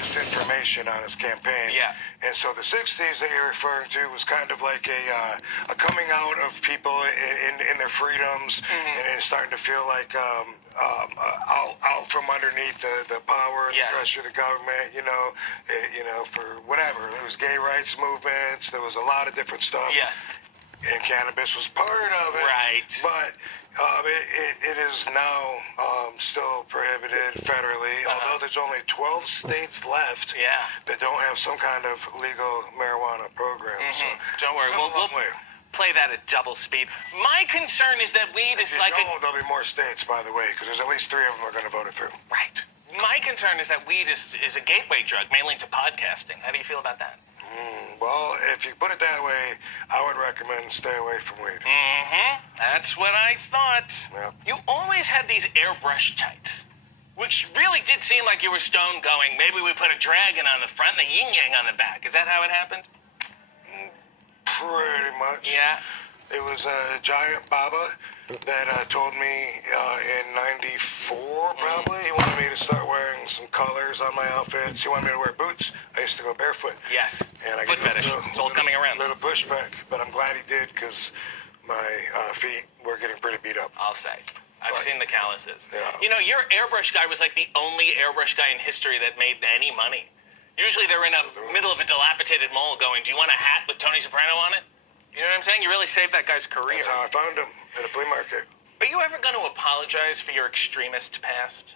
disinformation on his campaign. Yeah. And so the 60s that you're referring to was kind of like a coming out of people in their freedoms and starting to feel like out from underneath the power and the pressure of the government, for whatever. There was gay rights movements. There was a lot of different stuff. Yes. And cannabis was part of it. Right. But it is now still prohibited federally, although there's only 12 states left that don't have some kind of legal marijuana program. So don't worry, we'll play that at double speed. My concern is that weed is like there'll be more states, by the way, because there's at least 3 of them are going to vote it through. Right. My concern is that weed is a gateway drug, mainly to podcasting. How do you feel about that? Well, if you put it that way, I would recommend stay away from weed. That's what I thought. Yep. You always had these airbrush tights, which really did seem like you were stoned going, maybe we put a dragon on the front and a yin-yang on the back. Is that how it happened? Pretty much. Yeah. It was a giant Baba that told me in '94, probably. He wanted me to start wearing some colors on my outfits. He wanted me to wear boots. I used to go barefoot. Yes. And I Foot fetish. It's all coming around. A little pushback, but I'm glad he did because my feet were getting pretty beat up. I'll say. I've seen the calluses. Yeah. You know, your airbrush guy was like the only airbrush guy in history that made any money. Usually they're in the middle of a dilapidated mall going, do you want a hat with Tony Soprano on it? You know what I'm saying? You really saved that guy's career. That's how I found him, at a flea market. Are you ever going to apologize for your extremist past?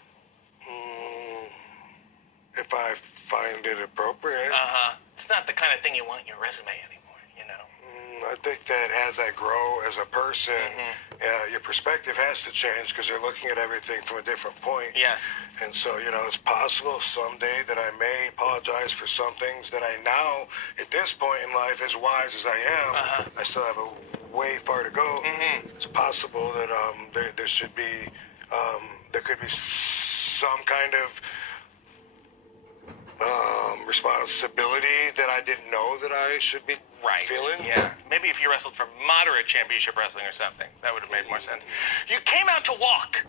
If I find it appropriate. It's not the kind of thing you want in your resume anymore, you know? I think that as I grow as a person, your perspective has to change because you're looking at everything from a different point. Yes. And so, it's possible someday that I may apologize for some things that I now, at this point in life, as wise as I am, I still have a way far to go. It's possible that there should be, there could be some kind of responsibility that I didn't know that I should be feeling. Yeah. Maybe if you wrestled for moderate championship wrestling or something, that would have made more sense. You came out to walk.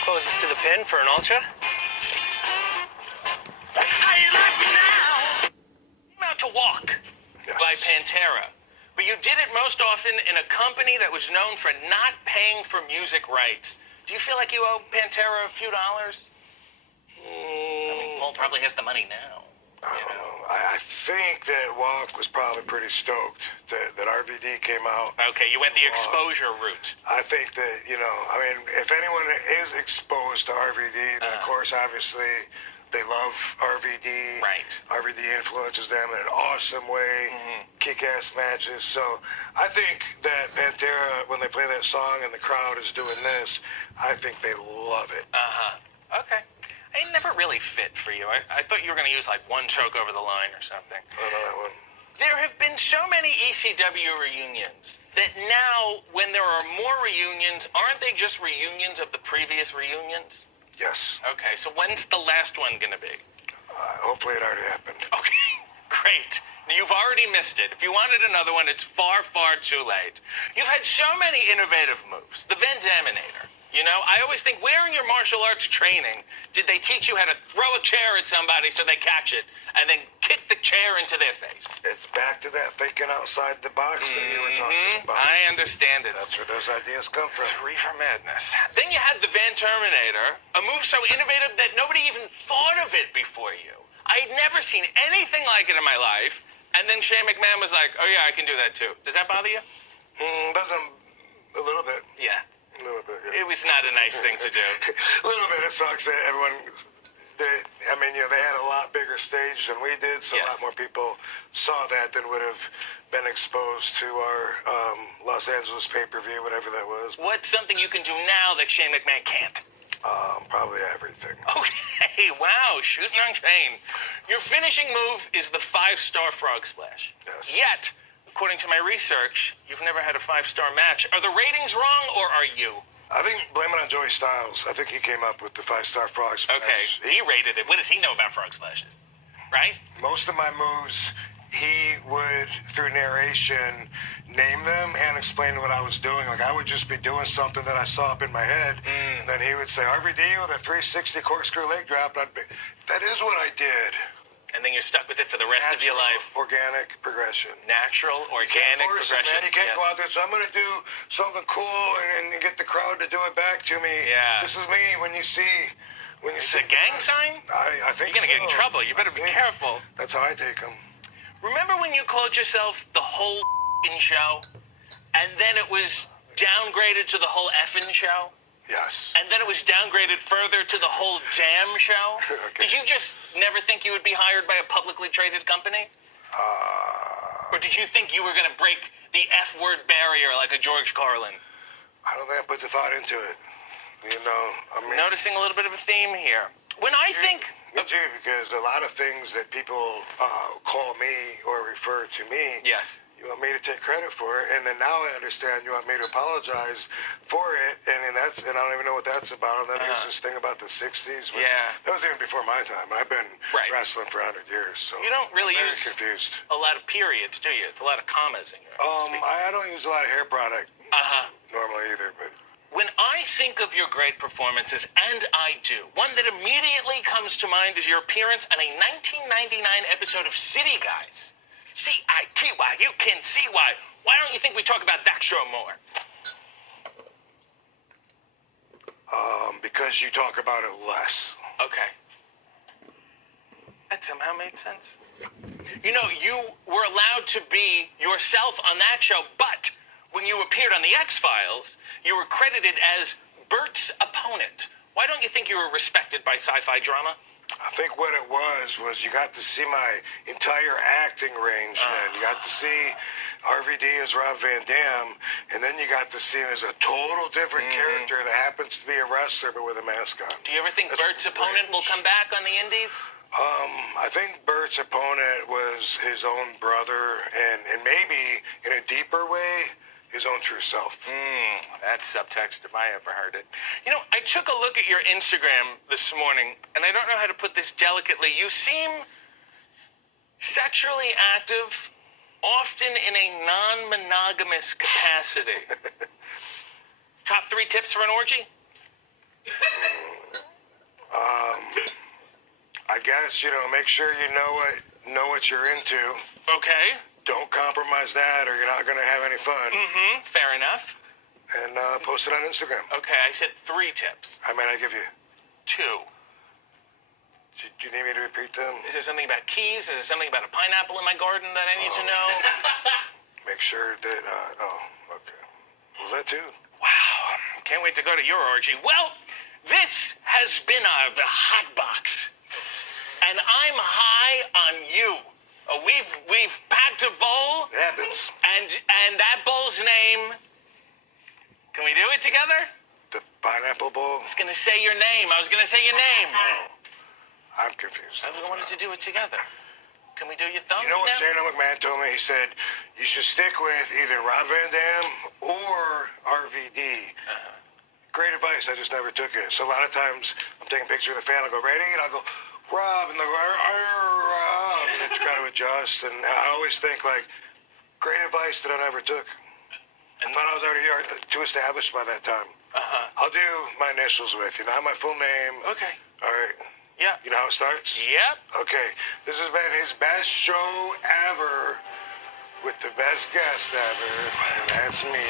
Closest to the pin for an ultra. How you like me now? Came out to walk by Pantera. But you did it most often in a company that was known for not paying for music rights. Do you feel like you owe Pantera a few dollars? I mean, Paul probably has the money now. I don't know. I think that Walk was probably pretty stoked that RVD came out. Okay, you went the exposure route. I think that, if anyone is exposed to RVD, then of course, obviously, they love RVD. Right. RVD influences them in an awesome way, kick-ass matches. So I think that Pantera, when they play that song and the crowd is doing this, I think they love it. Okay. It never really fit for you. I thought you were going to use like one choke over the line or something. I know that one. There have been so many ECW reunions that now, when there are more reunions, aren't they just reunions of the previous reunions? Yes. Okay, so when's the last one going to be? Hopefully it already happened. Okay, great. You've already missed it. If you wanted another one, it's far, far too late. You've had so many innovative moves. The Van Daminator. I always think, where in your martial arts training did they teach you how to throw a chair at somebody so they catch it and then kick the chair into their face? It's back to that thinking outside the box that you were talking about. I understand it. That's where those ideas come from. It's reefer madness. Then you had the Van Terminator, a move so innovative that nobody even thought of it before you. I had never seen anything like it in my life, and then Shane McMahon was like, oh yeah, I can do that too. Does that bother you? Doesn't, a little bit. Yeah. A little bit, yeah. It was not a nice thing to do. A little bit. It sucks that everyone, they had a lot bigger stage than we did, so a lot more people saw that than would have been exposed to our Los Angeles pay-per-view, whatever that was. What's something you can do now that Shane McMahon can't? Probably everything. Okay, wow, shooting on Shane. Your finishing move is the 5-star frog splash. Yes. Yet, according to my research, you've never had a 5-star match. Are the ratings wrong, or are you? I think, blame it on Joey Styles. I think he came up with the 5-star frog splash. Okay, he rated it. What does he know about frog splashes? Right? Most of my moves he would, through narration, name them and explain what I was doing. Like, I would just be doing something that I saw up in my head, and then he would say, RVD with a 360 corkscrew leg drop, and I'd be, that is what I did. And then you're stuck with it for the rest of your life. Organic progression. Natural, organic progression. Man. You can't Yes. go out there, so I'm going to do something cool and get the crowd to do it back to me. Yeah. This is me when you see... It's a gang sign? I think You're going to get in so. trouble. You better be careful. That's how I take them. Remember when you called yourself the whole f***ing show? And then it was downgraded to the whole effing show? Yes. And then it was downgraded further to the whole damn show? Okay. Did you just never think you would be hired by a publicly traded company? Or did you think you were going to break the F-word barrier like a George Carlin? I don't think I put the thought into it. You know, I mean... Noticing a little bit of a theme here. When I think... Me too, because a lot of things that people call me or refer to me... Yes. You want me to take credit for it, and then now I understand you want me to apologize for it, and I don't even know what that's about. And then there's this thing about the 60s. Which, that was even before my time. I've been wrestling for 100 years, so you don't really I'm very use confused. A lot of periods, do you? It's a lot of commas in your I don't use a lot of hair product normally either, but when I think of your great performances, and I do, one that immediately comes to mind is your appearance on a 1999 episode of City Guys. C-I-T-Y, you can see why. Why don't you think we talk about that show more? because you talk about it less. Okay. That somehow made sense. You know, you were allowed to be yourself on that show, but when you appeared on The X-Files, you were credited as Bert's opponent. Why don't you think you were respected by sci-fi drama? I think what it was you got to see my entire acting range then. You got to see RVD as Rob Van Dam, and then you got to see him as a total different character that happens to be a wrestler but with a mask on. Do you ever think Bert's opponent will come back on the Indies? I think Bert's opponent was his own brother, and maybe in a deeper way, his own true self. That's subtext if I ever heard it. You know, I took a look at your Instagram this morning, and I don't know how to put this delicately. You seem sexually active, often in a non-monogamous capacity. Top 3 tips for an orgy? I guess, make sure you know what you're into. Okay. Don't compromise that or you're not going to have any fun. Fair enough. And post it on Instagram. Okay, I said 3 tips. I mean, I give you 2. Do you need me to repeat them? Is there something about keys? Is there something about a pineapple in my garden that I need to know? Make sure that, okay. Well, that too. Wow. Can't wait to go to your orgy. Well, this has been the hot box. And I'm high on you. We've packed a bowl. It happens. And that bowl's name. Can we do it together? The pineapple bowl? I was gonna say your name. I'm confused. I wanted to do it together. Can we do your thumbs? You know what now? Shane McMahon told me? He said, you should stick with either Rob Van Dam or RVD. Great advice. I just never took it. So a lot of times I'm taking a picture of the fan. I'll go, ready? And I'll go, Rob. And they'll go, Rob. And then you got to adjust. And I always think, great advice that I never took. I thought I was already too established by that time. I'll do my initials with you. Now my full name. Okay. All right. Yeah. You know how it starts? Yep. Okay. This has been his best show ever with the best guest ever. And that's me.